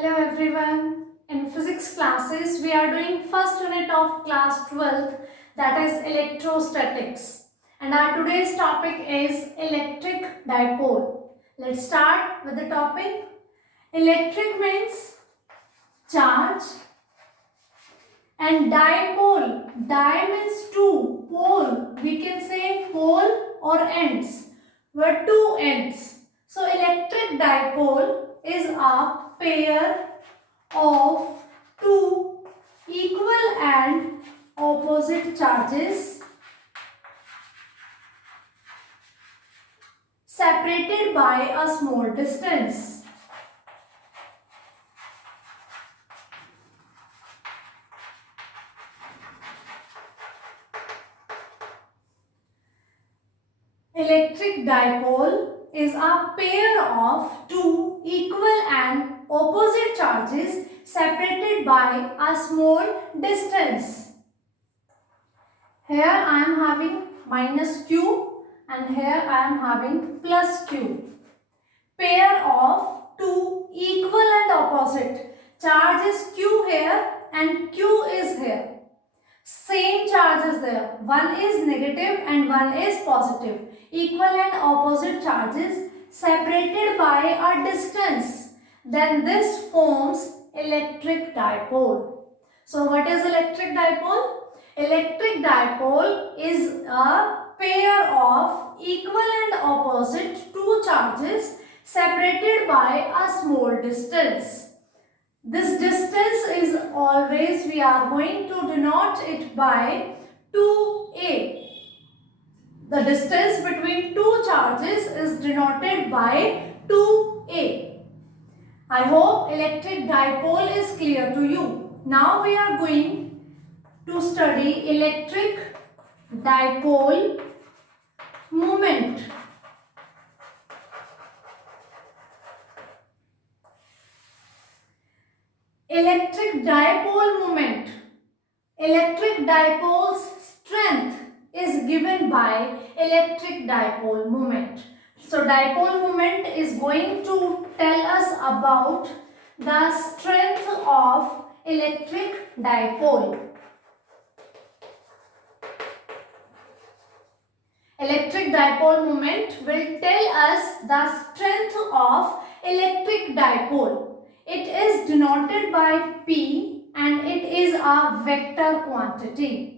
Hello everyone. In physics classes, we are doing first unit of class 12, that is electrostatics. And our today's topic is electric dipole. Let's start with the topic. Electric means charge and dipole. Di means two. Pole. We can say pole or ends. Where two ends. So electric dipole is a pair of two equal and opposite charges separated by a small distance. Electric dipole is a pair of two equal and opposite charges separated by a small distance. Here I am having minus q and here I am having plus q. Pair of two equal and opposite. Charge is q here and q is here. Same charge is there. One is negative and one is positive. Equal and opposite charges separated by a distance. Then this forms electric dipole. So what is electric dipole? Electric dipole is a pair of equal and opposite two charges separated by a small distance. This distance is always, we are going to denote it by 2a. The distance between two charges is denoted by 2a. I hope electric dipole is clear to you. Now we are going to study electric dipole moment. Electric dipole moment. Electric dipole's strength is given by electric dipole moment. So dipole moment is going to tell us about the strength of electric dipole. Electric dipole moment will tell us the strength of electric dipole. It is denoted by P and it is a vector quantity.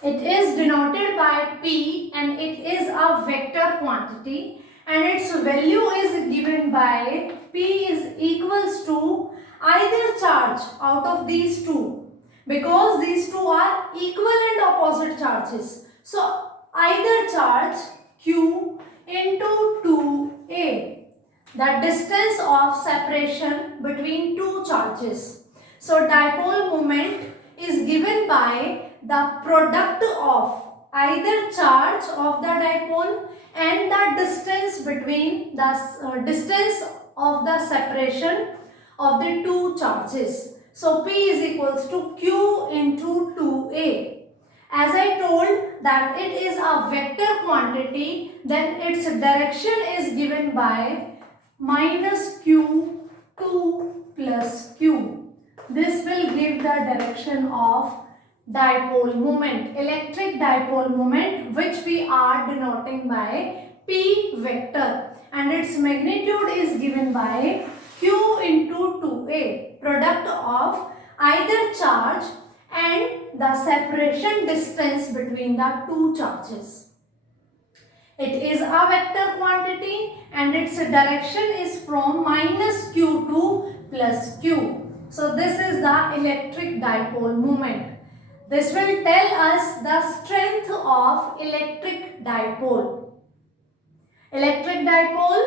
It is denoted by P and it is a vector quantity and its value is given by P is equals to either charge out of these two, because these two are equal and opposite charges. So either charge Q into 2A. The distance of separation between two charges. So dipole moment is given by the product of either charge of the dipole and the distance between the distance of the separation of the two charges. So P is equals to Q into 2A. As I told that it is a vector quantity, then its direction is given by minus q 2 plus q. This will give the direction of dipole moment, electric dipole moment, which we are denoting by P vector, and its magnitude is given by q into 2a, product of either charge and the separation distance between the two charges. It is a vector quantity and its direction is from minus q to plus q. So this is the electric dipole moment. This will tell us the strength of electric dipole. Electric dipole,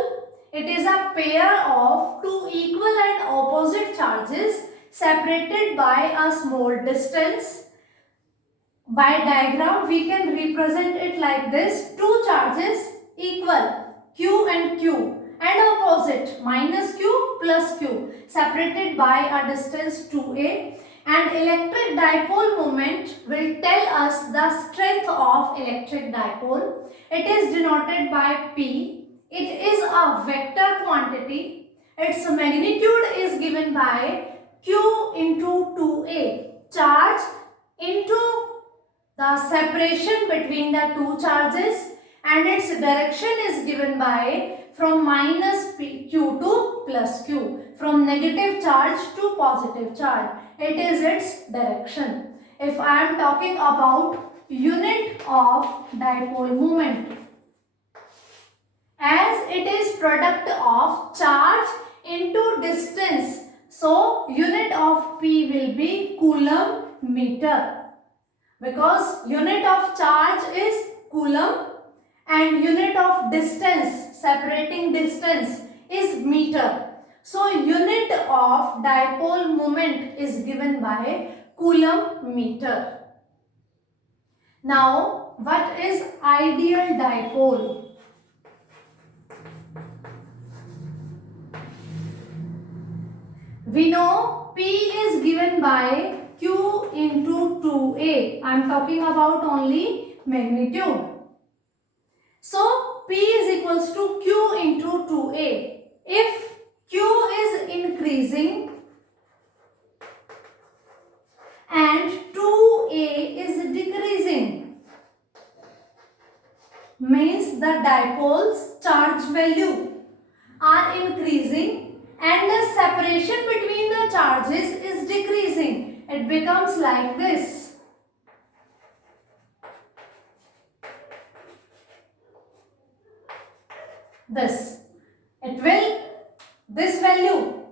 it is a pair of two equal and opposite charges separated by a small distance. By diagram, we can represent it like this. Two charges equal, Q and Q, and opposite, minus Q plus Q, separated by a distance 2a. And electric dipole moment will tell us the strength of electric dipole. It is denoted by P. It is a vector quantity its magnitude is given by Q into 2A. Charge into the separation between the two charges, and its direction is given by from minus Q to plus Q, from negative charge to positive charge. It is its direction. If I am talking about unit of dipole moment, as it is product of charge into distance, so unit of P will be coulomb meter, because unit of charge is coulomb and unit of distance, separating distance, is meter. So unit of dipole moment is given by coulomb meter. Now, what is ideal dipole? We know P is given by Q into 2A. I am talking about only magnitude. So P is equals to Q into 2A. If Q is increasing and 2A is decreasing, means the dipole's charge value are increasing and the separation between the charges is decreasing. It becomes like this. This value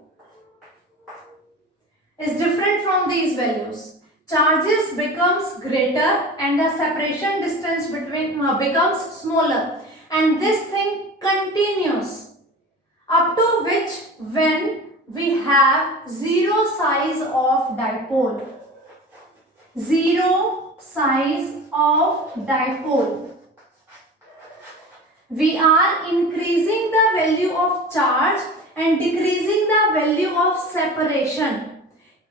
is different from these values. Charges becomes greater and the separation distance between becomes smaller, and this thing continues up to which when we have zero size of dipole. Zero size of dipole. We are increasing the value of charge and decreasing the value of separation,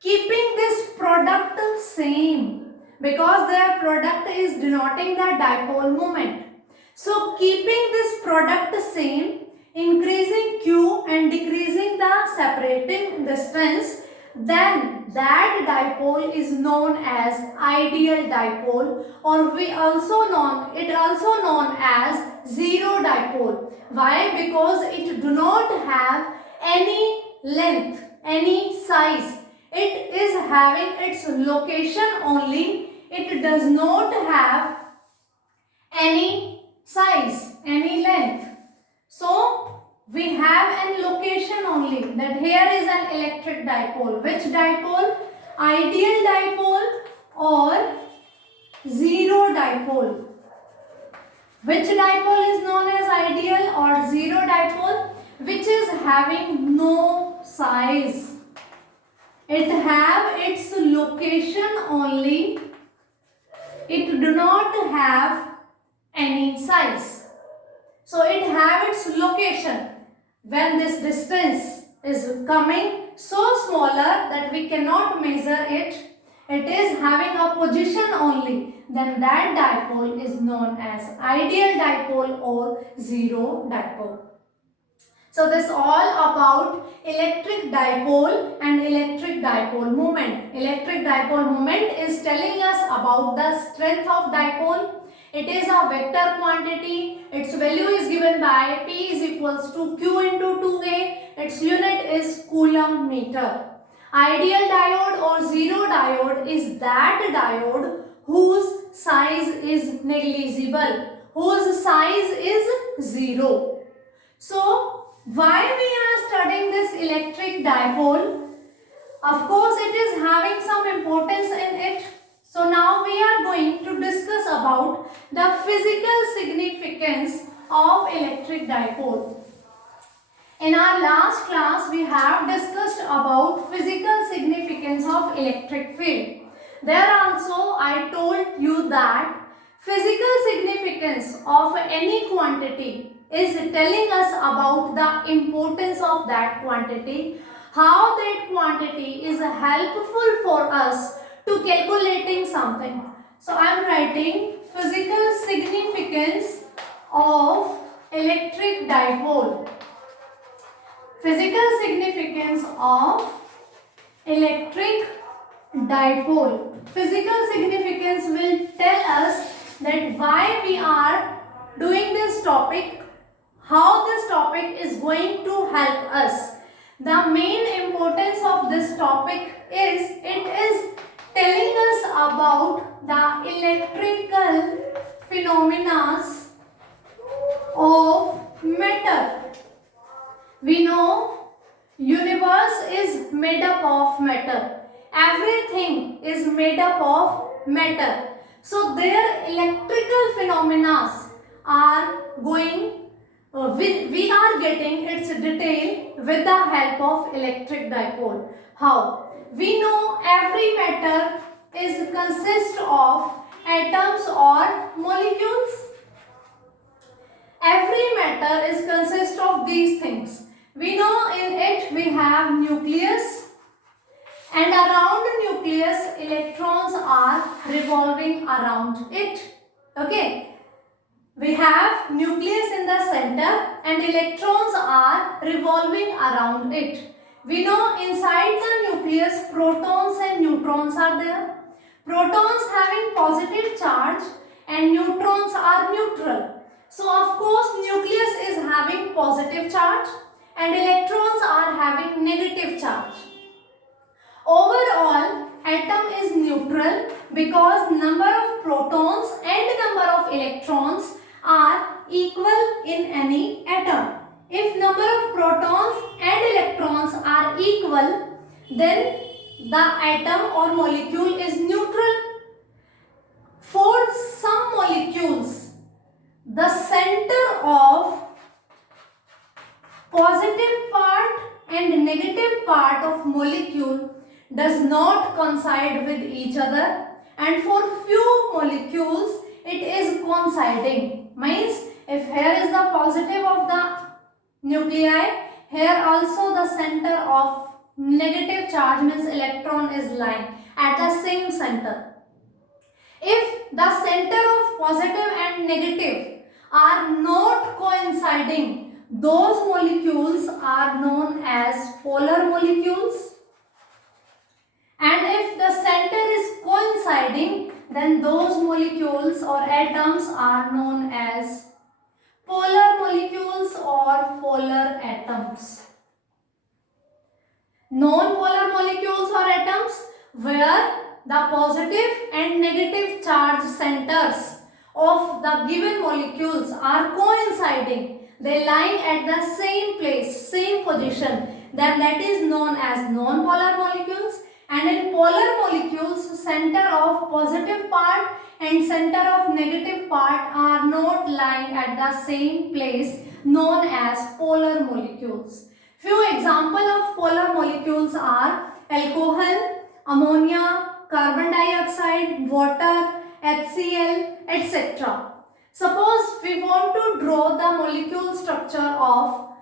keeping this product same, because their product is denoting the dipole moment. So keeping this product same, increasing Q and decreasing the separating distance, then that dipole is known as ideal dipole, or it also known as zero dipole. Why? Because it do not have any length, any size. It is having its location only. It does not have any size, any length. So we have an location only, that here is an electric dipole. Which dipole? Ideal dipole or zero dipole. Which dipole is known as ideal or zero dipole? Which is having no size. It have its location only. It do not have any size. So it have its location. When this distance is coming so smaller that we cannot measure it, it is having a position only, then that dipole is known as ideal dipole or zero dipole. So this all about electric dipole and electric dipole moment. Electric dipole moment is telling us about the strength of dipole. It is a vector quantity. Its value is given by P is equals to Q into 2A. Its unit is coulomb meter. Ideal diode or zero diode is that diode whose size is negligible, whose size is zero. So why we are studying this electric dipole? Of course, it is having some importance in it. So now we are going to discuss about the physical significance of electric dipole. In our last class, we have discussed about physical significance of electric field. There also I told you that physical significance of any quantity is telling us about the importance of that quantity, how that quantity is helpful for us to calculating something. So I am writing physical significance of electric dipole. Physical significance of electric dipole. Physical significance will tell us that why we are doing this topic, how this topic is going to help us. The main importance of this topic is it is telling us about the electrical phenomena of matter. We know universe is made up of matter. Everything is made up of matter. So their electrical phenomena are going, we are getting its detail with the help of electric dipole. How? We know every matter is consists of atoms or molecules. Every matter is consist of these things. We know in it we have nucleus, and around the nucleus electrons are revolving around it. Okay. We have nucleus in the center and electrons are revolving around it. We know inside the nucleus protons and neutrons are there. Protons having positive charge and neutrons are neutral. So of course nucleus is having positive charge and electrons are having negative charge. Overall, atom is neutral because number of protons and number of electrons are equal in any atom. If number of protons and electrons are equal, then the atom or molecule is neutral. For some molecules, the center of positive part and negative part of molecule does not coincide with each other, and for few molecules it is coinciding. Means if here is the positive of the nuclei, here also the center of negative charge means electron is lying at the same center. If the center of positive and negative are not coinciding, those molecules are known as polar molecules. And if the center is coinciding, then those molecules or atoms are known as polar molecules or polar atoms. Non-polar molecules or atoms where the positive and negative charge centers of the given molecules are coinciding. They lying at the same place, same position. Then that is known as non-polar molecules. And in polar molecules, center of positive part and center of negative part are not lying at the same place, known as polar molecules. Few examples of polar molecules are alcohol, ammonia, carbon dioxide, water, HCl, etc. Suppose we want to draw the molecule structure of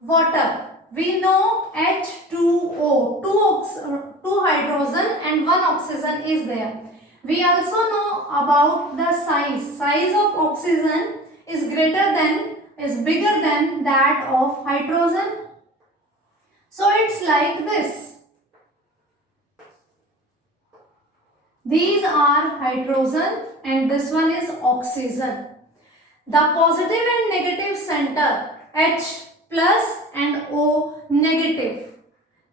water. We know H2O, two hydrogen and one oxygen is there. We also know about the size. Size of oxygen is bigger than that of hydrogen. So it's like this. These are hydrogen and this one is oxygen. The positive and negative center H plus and O negative.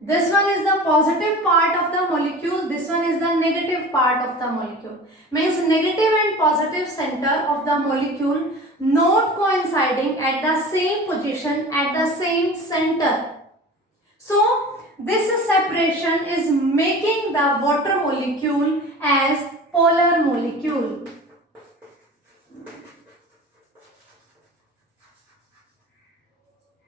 This one is the positive part of the molecule, this one is the negative part of the molecule. Means negative and positive center of the molecule not coinciding at the same position, at the same center. So this separation is making the water molecule as polar molecule.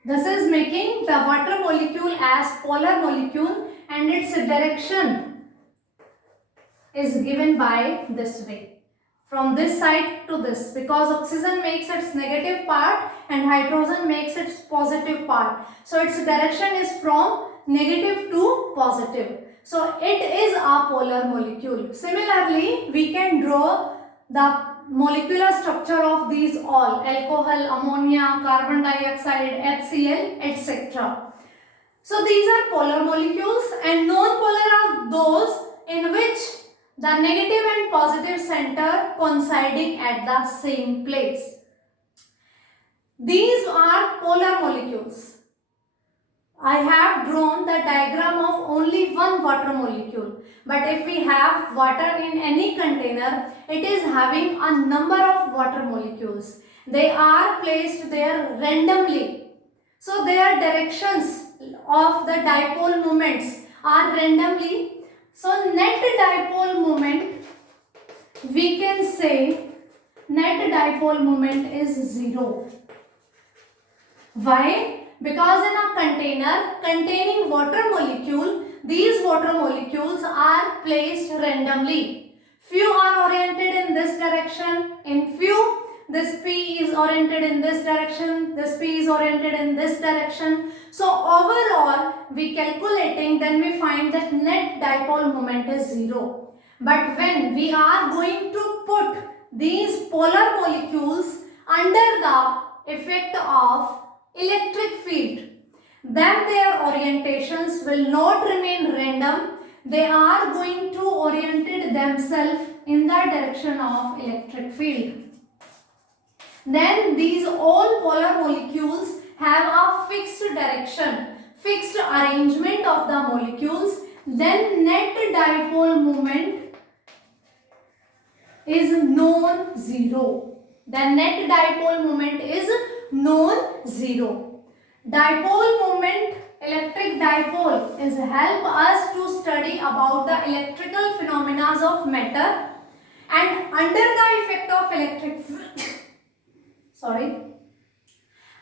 This is making the water molecule as polar molecule and its direction is given by this way. From this side to this, because oxygen makes its negative part and hydrogen makes its positive part. So its direction is from negative to positive. So it is a polar molecule. Similarly, we can draw the molecular structure of these all: alcohol, ammonia, carbon dioxide, HCl, etc. So these are polar molecules, and non-polar are those in which the negative and positive center coinciding at the same place. These are polar molecules. I have drawn the diagram of only one water molecule, but if we have water in any container, it is having a number of water molecules. They are placed there randomly. So their directions of the dipole moments are randomly. So net dipole moment, we can say net dipole moment is 0. Why? Because in a container containing water molecule, these water molecules are placed randomly. Few are oriented in this direction, in few this P is oriented in this direction, this P is oriented in this direction. So overall we calculating, then we find that net dipole moment is 0. But when we are going to put these polar molecules under the effect of electric field, then their orientations will not remain random. They are going to orient themselves in the direction of electric field. Then these all polar molecules have a fixed direction, fixed arrangement of the molecules. Then net dipole moment is non-zero. The net dipole moment is non-zero. Dipole moment, electric dipole, is help us to study about the electrical phenomena of matter, and under the effect of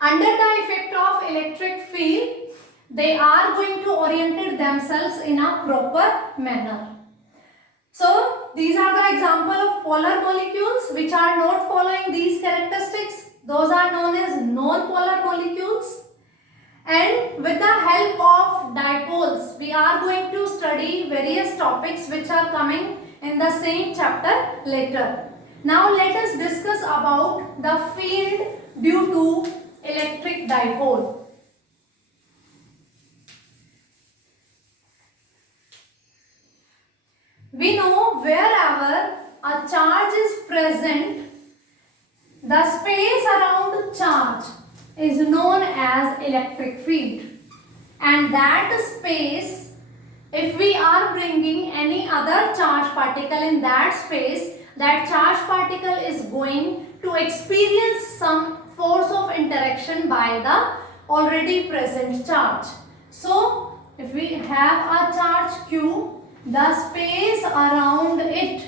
under the effect of electric field, they are going to orient themselves in a proper manner. So these are the example of polar molecules which are not following these characteristics. Those are known as non-polar molecules. And with the help of dipoles, we are going to study various topics which are coming in the same chapter later. Now let us discuss about the field due to electric dipole. We know wherever a charge is present, the space around charge is known as electric field. And that space, if we are bringing any other charge particle in that space, that charge particle is going to experience some force of interaction by the already present charge. So if we have a charge Q, the space around it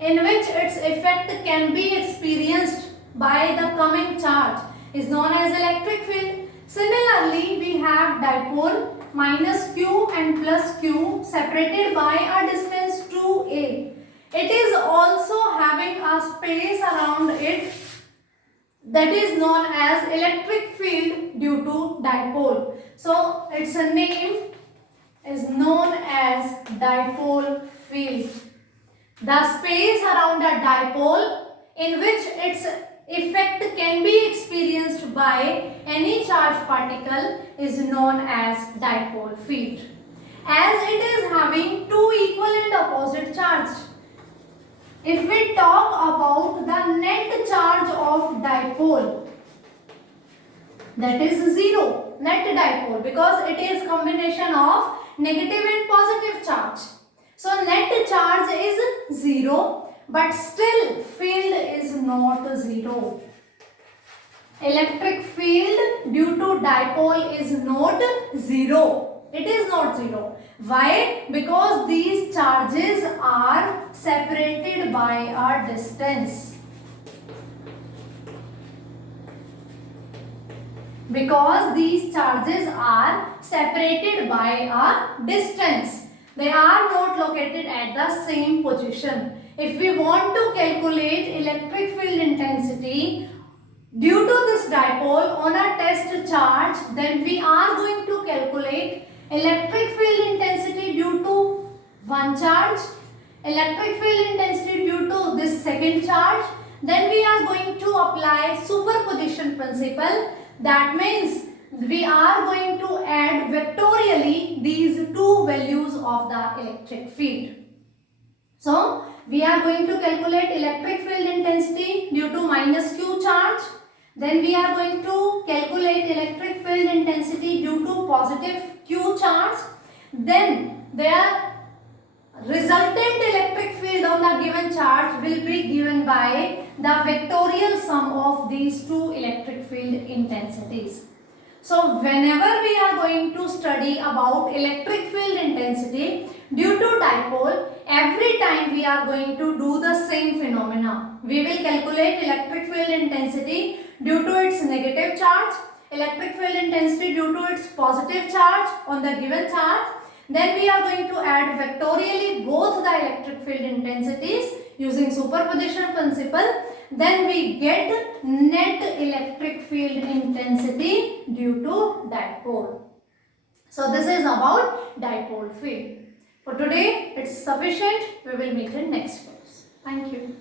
in which its effect can be experienced by the coming charge is known as electric field. Similarly, we have dipole minus Q and plus Q separated by a distance 2a. It is also having a space around it that is known as electric field due to dipole. So its name is known as dipole field. The space around a dipole in which its effect can be experienced by any charged particle is known as dipole field. As it is having two equal and opposite charges. If we talk about the net charge of dipole, that is 0, net dipole, because it is combination of negative and positive charge. So net charge is 0, but still field is not 0. Electric field due to dipole is not 0. It is not 0. Why? Because these charges are separated by a distance. Because these charges are separated by a distance. They are not located at the same position. If we want to calculate electric field intensity due to this dipole on a test charge, then we are going to calculate electric field intensity due to one charge, electric field intensity due to this second charge. Then we are going to apply superposition principle. That means we are going to add vectorially these two values of the electric field. So we are going to calculate electric field intensity due to minus q charge. Then we are going to calculate electric field intensity due to positive q charge. Then their resultant electric field on the given charge will be given by the vectorial sum of these two electric field intensities. So whenever we are going to study about electric field intensity due to dipole, every time we are going to do the same phenomena. We will calculate electric field intensity due to its negative charge, electric field intensity due to its positive charge on the given charge. Then we are going to add vectorially both the electric field intensities using superposition principle. Then we get net electric field intensity due to dipole. So this is about dipole field. For today it's sufficient. We will meet in next class. Thank you.